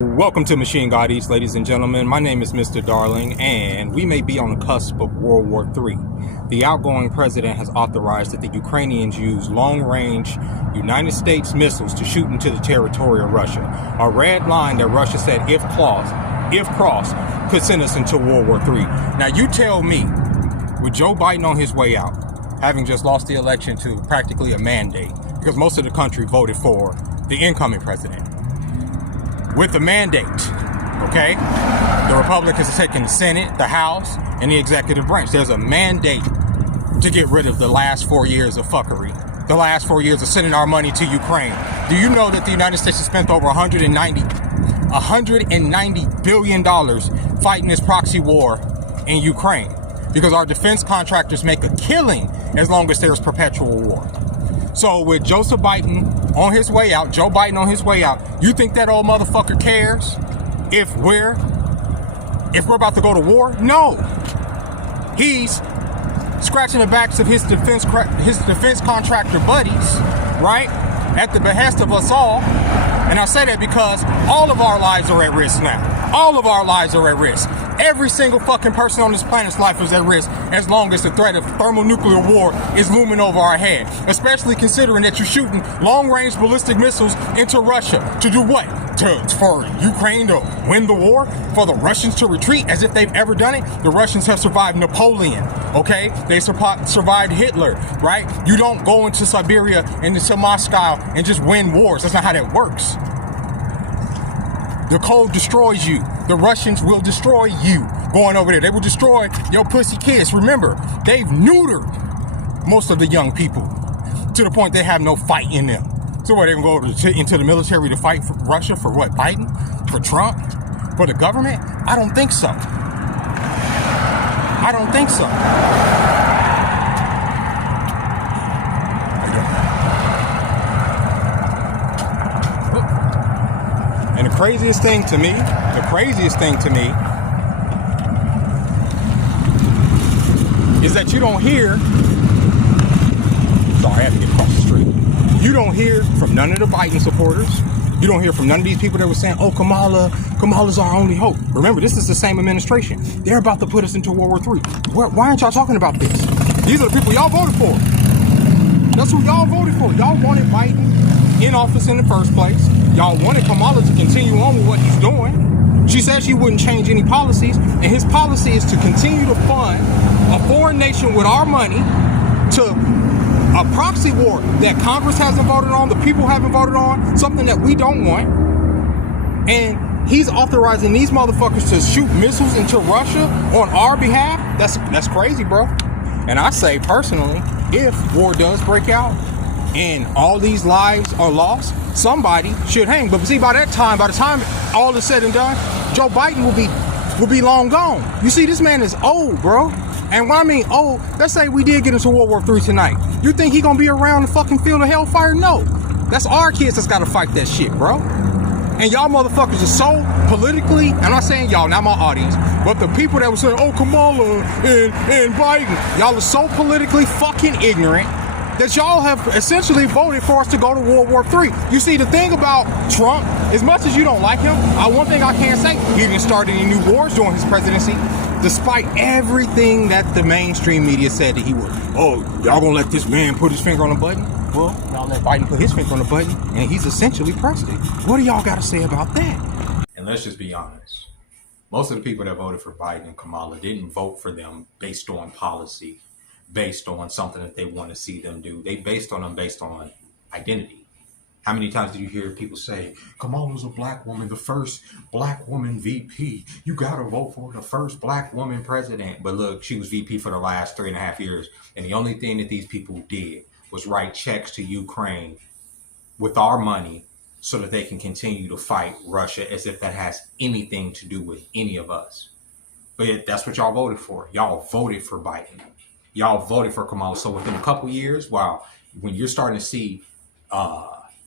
Welcome to Machine God Eats, ladies and gentlemen. My name is Mr. Darling, and we may be on the cusp of World War III. The outgoing president has authorized that the Ukrainians use long-range United States missiles to shoot into the territory of Russia. A red line that Russia said, if crossed, could send us into World War III. Now, you tell me, with Joe Biden on his way out, having just lost the election to practically a mandate, because most of the country voted for the incoming president, with the mandate, okay? The Republicans are taking the Senate, the House, and the executive branch. There's a mandate to get rid of the last 4 years of fuckery. The last 4 years of sending our money to Ukraine. Do you know that the United States has spent over $190 billion fighting this proxy war in Ukraine? Because our defense contractors make a killing as long as there's perpetual war. So with Joe Biden on his way out, you think that old motherfucker cares if we're about to go to war? No. He's scratching the backs of his defense contractor buddies, right? At the behest of us all. And I say that because all of our lives are at risk now. All of our lives are at risk. Every single fucking person on this planet's life is at risk as long as the threat of thermonuclear war is looming over our head. Especially considering that you're shooting long-range ballistic missiles into Russia. To do what? For Ukraine to win the war? For the Russians to retreat as if they've ever done it? The Russians have survived Napoleon, okay? They survived Hitler, right? You don't go into Siberia and into Moscow and just win wars. That's not how that works. The cold destroys you. The Russians will destroy you going over there. They will destroy your pussy kids. Remember, they've neutered most of the young people to the point they have no fight in them. So what, they're going to go into the military to fight for Russia? For what, Biden? For Trump? For the government? I don't think so. I don't think so. And the craziest thing to me is that you don't hear, sorry, I had to get across the street. You don't hear from none of the Biden supporters. You don't hear from none of these people that were saying, oh, Kamala's our only hope. Remember, this is the same administration. They're about to put us into World War III. Why aren't y'all talking about this? These are the people y'all voted for. That's who y'all voted for. Y'all wanted Biden in office in the first place. Y'all wanted Kamala to continue on with what he's doing. She said she wouldn't change any policies, and his policy is to continue to fund a foreign nation with our money to a proxy war that Congress hasn't voted on, the people haven't voted on, something that we don't want. And he's authorizing these motherfuckers to shoot missiles into Russia on our behalf. That's crazy, bro. And I say personally, if war does break out and all these lives are lost, somebody should hang. But see, by the time all is said and done, Joe Biden will be long gone. You see, this man is old, bro. And when I mean old, let's say we did get into World War III tonight. You think he gonna be around the fucking field of hellfire? No. That's our kids that's gotta fight that shit, bro. And y'all motherfuckers are so politically, I'm not saying y'all, not my audience, but the people that were saying, oh, Kamala and Biden, y'all are so politically fucking ignorant that y'all have essentially voted for us to go to World War III. You see, the thing about Trump, as much as you don't like him, one thing I can say, he didn't start any new wars during his presidency, despite everything that the mainstream media said that he would. Oh, y'all gonna let this man put his finger on the button? Well, y'all let Biden put his finger on the button, and he's essentially president. What do y'all got to say about that? And let's just be honest. Most of the people that voted for Biden and Kamala didn't vote for them based on policy, based on something that they want to see them do. They based on them based on identity. How many times do you hear people say, Kamala's a black woman, the first black woman VP. You got to vote for the first black woman president. But look, she was VP for the last 3.5 years. And the only thing that these people did was write checks to Ukraine with our money so that they can continue to fight Russia as if that has anything to do with any of us. But that's what y'all voted for. Y'all voted for Biden. Y'all voted for Kamala. So within a couple years, wow, when you're starting to see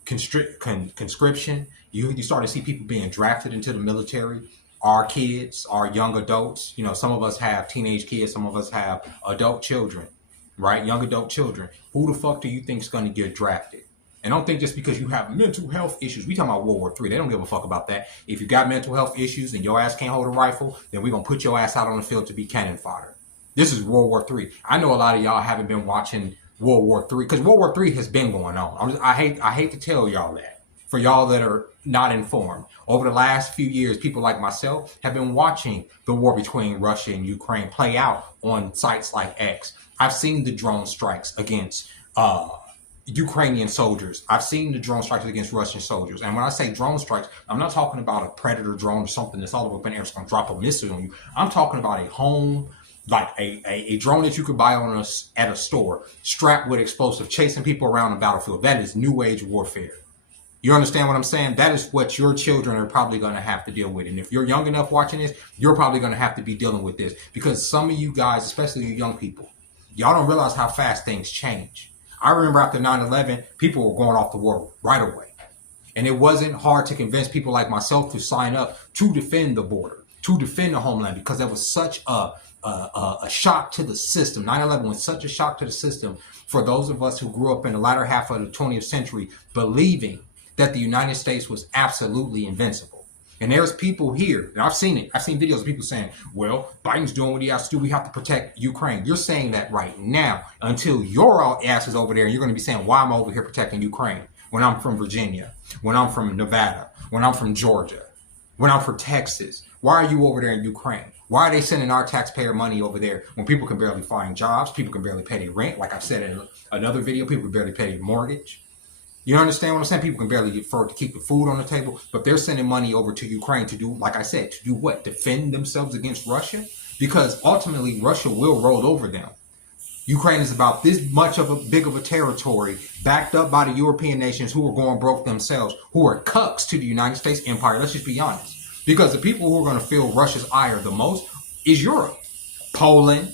conscription, you start to see people being drafted into the military, our kids, our young adults, you know, some of us have teenage kids, some of us have adult children, right? Young adult children. Who the fuck do you think is going to get drafted? And don't think just because you have mental health issues, we talking about World War III. They don't give a fuck about that. If you got mental health issues and your ass can't hold a rifle, then we're going to put your ass out on the field to be cannon fodder. This is World War III. I know a lot of y'all haven't been watching World War III because World War III has been going on. I hate to tell y'all that. For y'all that are not informed, over the last few years, people like myself have been watching the war between Russia and Ukraine play out on sites like X. I've seen the drone strikes against Ukrainian soldiers. I've seen the drone strikes against Russian soldiers. And when I say drone strikes, I'm not talking about a Predator drone or something that's all over the air that's going to drop a missile on you. I'm talking about a home, like a drone that you could buy at a store, strapped with explosive, chasing people around the battlefield. That is new age warfare. You understand what I'm saying? That is what your children are probably going to have to deal with. And if you're young enough watching this, you're probably going to have to be dealing with this. Because some of you guys, especially you young people, y'all don't realize how fast things change. I remember after 9/11, people were going off the war right away. And it wasn't hard to convince people like myself to sign up to defend the border, to defend the homeland, because that was such a shock to the system. 9/11 was such a shock to the system for those of us who grew up in the latter half of the 20th century believing that the United States was absolutely invincible. And there's people here, and I've seen it. I've seen videos of people saying, well, Biden's doing what he has to do. We have to protect Ukraine. You're saying that right now until your ass is over there and you're going to be saying, why am I over here protecting Ukraine when I'm from Virginia, when I'm from Nevada, when I'm from Georgia, when I'm from Texas? Why are you over there in Ukraine? Why are they sending our taxpayer money over there when people can barely find jobs? People can barely pay their rent. Like I've said in another video, people can barely pay their mortgage. You understand what I'm saying? People can barely afford to keep the food on the table, but they're sending money over to Ukraine to do, like I said, to do what? Defend themselves against Russia? Because ultimately Russia will roll over them. Ukraine is about this much of a big of a territory backed up by the European nations who are going broke themselves, who are cucks to the United States empire. Let's just be honest. Because the people who are going to feel Russia's ire the most is Europe. Poland,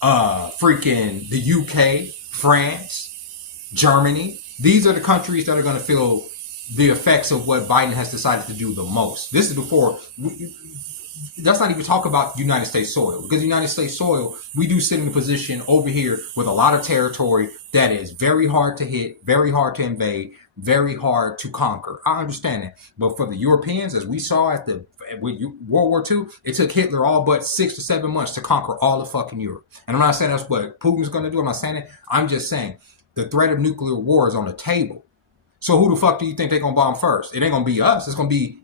freaking the UK, France, Germany. These are the countries that are going to feel the effects of what Biden has decided to do the most. This is before, let's not even talk about United States soil. Because United States soil, we do sit in a position over here with a lot of territory that is very hard to hit, very hard to invade, very hard to conquer. I understand that. But for the Europeans, as we saw with World War II, it took Hitler all but 6 to 7 months to conquer all of fucking Europe. And I'm not saying that's what Putin's going to do. I'm not saying it. I'm just saying the threat of nuclear war is on the table. So who the fuck do you think they're going to bomb first? It ain't going to be us. It's going to be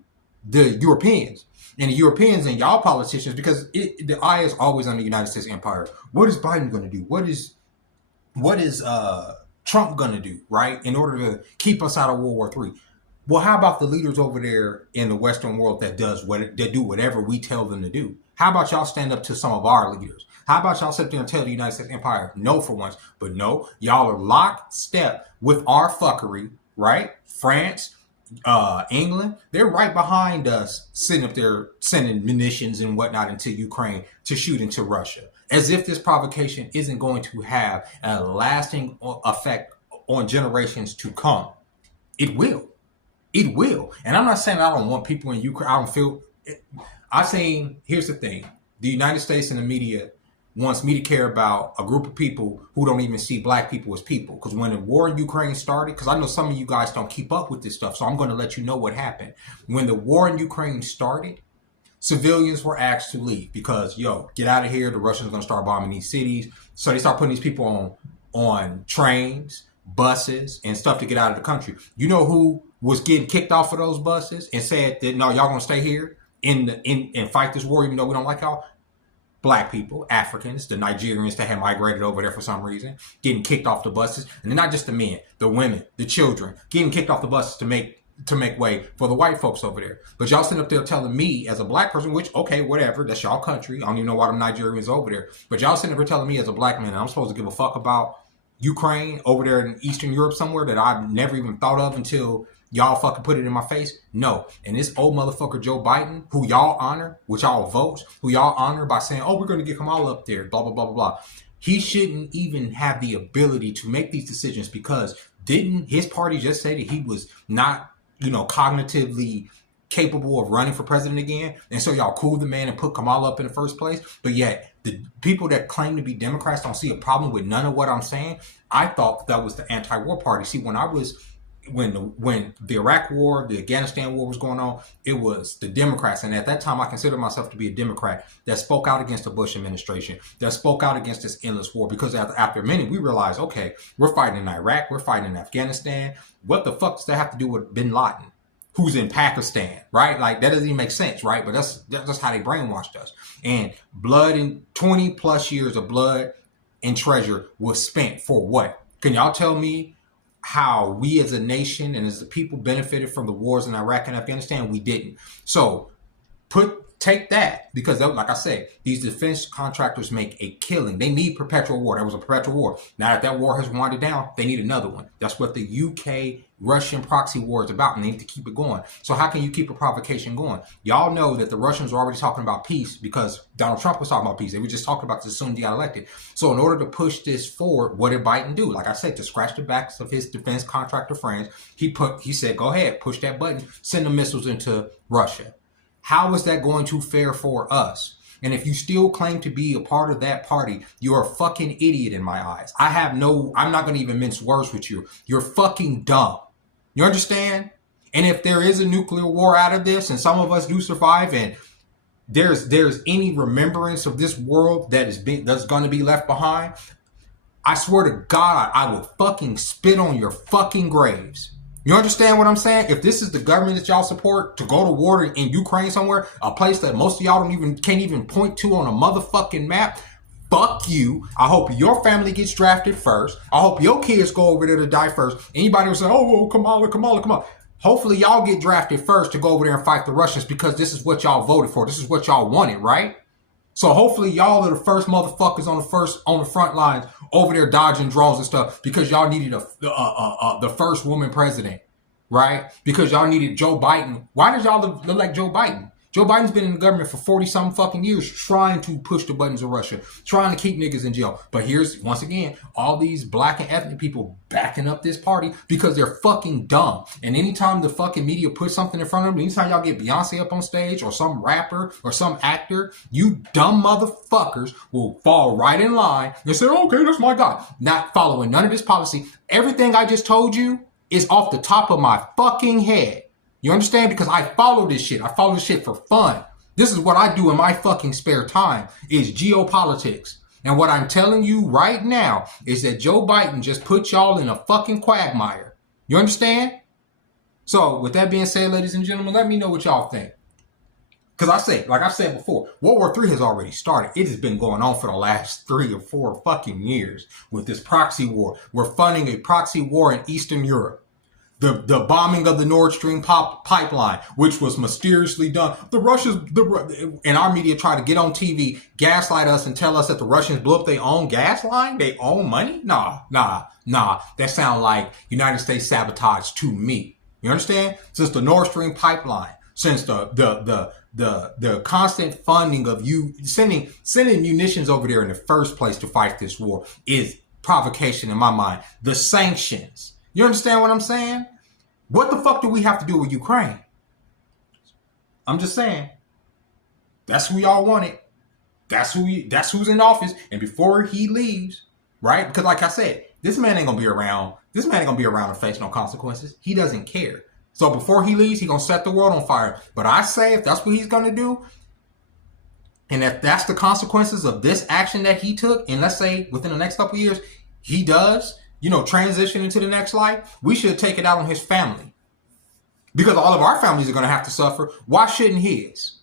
the Europeans. And the Europeans and y'all politicians, because the eye is always on the United States empire. What is Biden going to do? What is Trump going to do, right? In order to keep us out of World War III. Well, how about the leaders over there in the Western world that do whatever we tell them to do? How about y'all stand up to some of our leaders? How about y'all sit there and tell the United States empire no for once? But no, y'all are lockstep with our fuckery, right? France, England, they're right behind us, sitting up there sending munitions and whatnot into Ukraine to shoot into Russia. As if this provocation isn't going to have a lasting effect on generations to come. It will. It will. And I'm not saying I don't want people in Ukraine. I don't feel. I'm saying, here's the thing. The United States and the media wants me to care about a group of people who don't even see black people as people. Because when the war in Ukraine started, because I know some of you guys don't keep up with this stuff, so I'm going to let you know what happened. When the war in Ukraine started, civilians were asked to leave because, get out of here. The Russians are going to start bombing these cities. So they start putting these people on trains, buses, and stuff to get out of the country. You know who was getting kicked off of those buses and said that, no, y'all going to stay here and fight this war even though we don't like y'all? Black people, Africans, the Nigerians that had migrated over there for some reason, getting kicked off the buses. And they're not just the men, the women, the children, getting kicked off the buses to make way for the white folks over there. But y'all sitting up there telling me as a black person, which, okay, whatever, that's y'all country. I don't even know why them Nigerians over there. But y'all sitting up there telling me as a black man, I'm supposed to give a fuck about Ukraine over there in Eastern Europe somewhere that I've never even thought of until y'all fucking put it in my face? No. And this old motherfucker Joe Biden, who y'all honor, which y'all vote, who y'all honor by saying, oh, we're going to get Kamala up there, blah, blah, blah, blah, blah. He shouldn't even have the ability to make these decisions because didn't his party just say that he was not, cognitively capable of running for president again. And so y'all cooled the man and put Kamala up in the first place. But yet the people that claim to be Democrats don't see a problem with none of what I'm saying. I thought that was the anti-war party. See, when the Iraq war, the Afghanistan war was going on, it was the Democrats. And at that time, I considered myself to be a Democrat that spoke out against the Bush administration, that spoke out against this endless war. Because after a minute, we realized, okay, we're fighting in Iraq, we're fighting in Afghanistan. What the fuck does that have to do with bin Laden, who's in Pakistan, right? Like, that doesn't even make sense, right? But that's how they brainwashed us. And blood, and 20 plus years of blood and treasure was spent for what? Can y'all tell me how we as a nation and as the people benefited from the wars in Iraq and Afghanistan? We didn't. So take that, because like I said, these defense contractors make a killing. They need perpetual war. There was a perpetual war. Now that that war has winded down, they need another one. That's what the UK-Russian proxy war is about, and they need to keep it going. So how can you keep a provocation going? Y'all know that the Russians were already talking about peace because Donald Trump was talking about peace. They were just talking about this as soon as he got elected. So in order to push this forward, what did Biden do? Like I said, to scratch the backs of his defense contractor friends, he said, go ahead, push that button, send the missiles into Russia. How is that going to fare for us? And if you still claim to be a part of that party, you're a fucking idiot in my eyes. I'm not going to even mince words with you. You're fucking dumb. You understand? And if there is a nuclear war out of this and some of us do survive and there's any remembrance of this world that's going to be left behind, I swear to God, I will fucking spit on your fucking graves. You understand what I'm saying? If this is the government that y'all support to go to war in Ukraine somewhere, a place that most of y'all can't even point to on a motherfucking map, fuck you. I hope your family gets drafted first. I hope your kids go over there to die first. Anybody will say, oh, Kamala. Hopefully y'all get drafted first to go over there and fight the Russians, because this is what y'all voted for. This is what y'all wanted, right? So hopefully y'all are the first motherfuckers on the front lines over there dodging drones and stuff, because y'all needed the first woman president, right? Because y'all needed Joe Biden. Why did y'all look like Joe Biden? Joe Biden's been in the government for 40-something fucking years trying to push the buttons of Russia, trying to keep niggas in jail. But here's, once again, all these black and ethnic people backing up this party because they're fucking dumb. And anytime the fucking media puts something in front of them, anytime y'all get Beyonce up on stage or some rapper or some actor, you dumb motherfuckers will fall right in line and say, okay, that's my guy. Not following none of this policy. Everything I just told you is off the top of my fucking head. You understand? Because I follow this shit. I follow this shit for fun. This is what I do in my fucking spare time, is geopolitics. And what I'm telling you right now is that Joe Biden just put y'all in a fucking quagmire. You understand? So with that being said, ladies and gentlemen, let me know what y'all think. Because like I said before, World War III has already started. It has been going on for the last 3 or 4 fucking years with this proxy war. We're funding a proxy war in Eastern Europe. The bombing of the Nord Stream pipeline, which was mysteriously done. The Russians, and our media try to get on TV, gaslight us and tell us that the Russians blew up their own gas line, their own money. Nah. That sound like United States sabotage to me. You understand? Since the Nord Stream pipeline, since the constant funding of you sending munitions over there in the first place to fight this war is provocation in my mind. The sanctions. You understand what I'm saying? What the fuck do we have to do with Ukraine? I'm just saying. That's who y'all wanted. That's who's in office. And before he leaves, right? Because like I said, this man ain't gonna be around. This man ain't gonna be around to face no consequences. He doesn't care. So before he leaves, he's gonna set the world on fire. But I say, if that's what he's gonna do, and if that's the consequences of this action that he took, and let's say within the next couple of years, he does, transition into the next life, we should take it out on his family. Because all of our families are going to have to suffer. Why shouldn't his?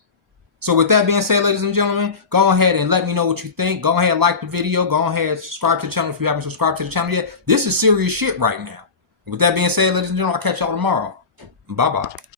So with that being said, ladies and gentlemen, go ahead and let me know what you think. Go ahead and like the video. Go ahead and subscribe to the channel if you haven't subscribed to the channel yet. This is serious shit right now. With that being said, ladies and gentlemen, I'll catch y'all tomorrow. Bye-bye.